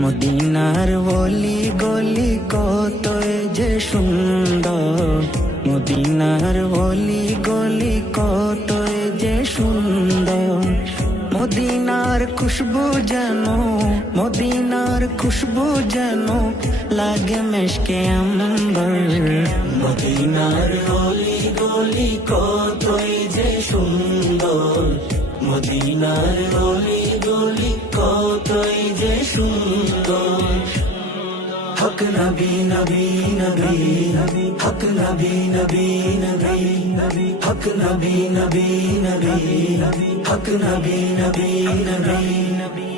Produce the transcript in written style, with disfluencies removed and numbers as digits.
মদিনার গলি গলি কত যে সুন্দর, মদিনার গলি গলি কত যে সুন্দর। মদিনার খুশবু যেন, মদিনার খুশবু যেন লাগে মেশকে আম্বর। মদিনার গলি গলি কত যে সুন্দর, মদিনার গলি গলি কতই যে সুন্দর। হক নবী নবী নবী, হক নবী নবী নবী, হক নবী নবী নবী, হক নবী নবী নবী।